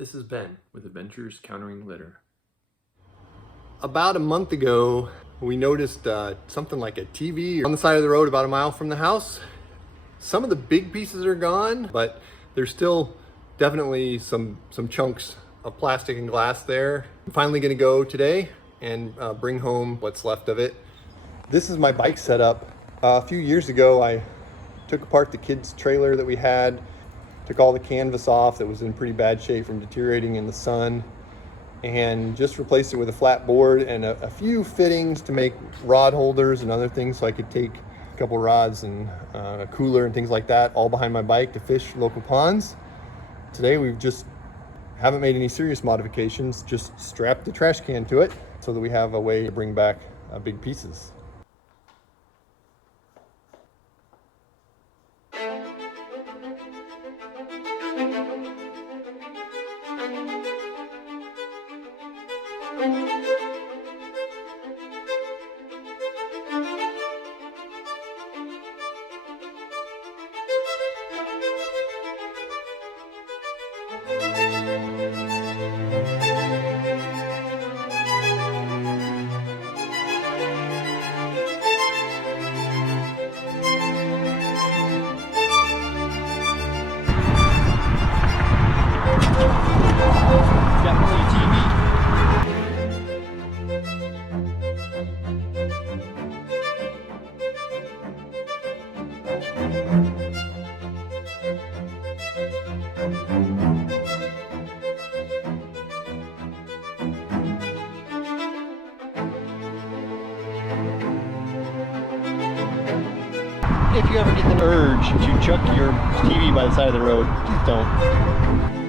This is Ben with Adventures Countering Litter. About a month ago, we noticed something like a TV on the side of the road about a mile from the house. Some of the big pieces are gone, but there's still definitely some chunks of plastic and glass there. I'm finally gonna go today and bring home what's left of it. This is my bike setup. A few years ago, I took apart the kids' trailer that we had, took all the canvas off that was in pretty bad shape from deteriorating in the sun, and just replaced it with a flat board and a few fittings to make rod holders and other things, so I could take a couple rods and a cooler and things like that all behind my bike to fish local ponds. Today we've just haven't made any serious modifications, just strapped the trash can to it so that we have a way to bring back big pieces. If you ever get the urge to chuck your TV by the side of the road, please don't.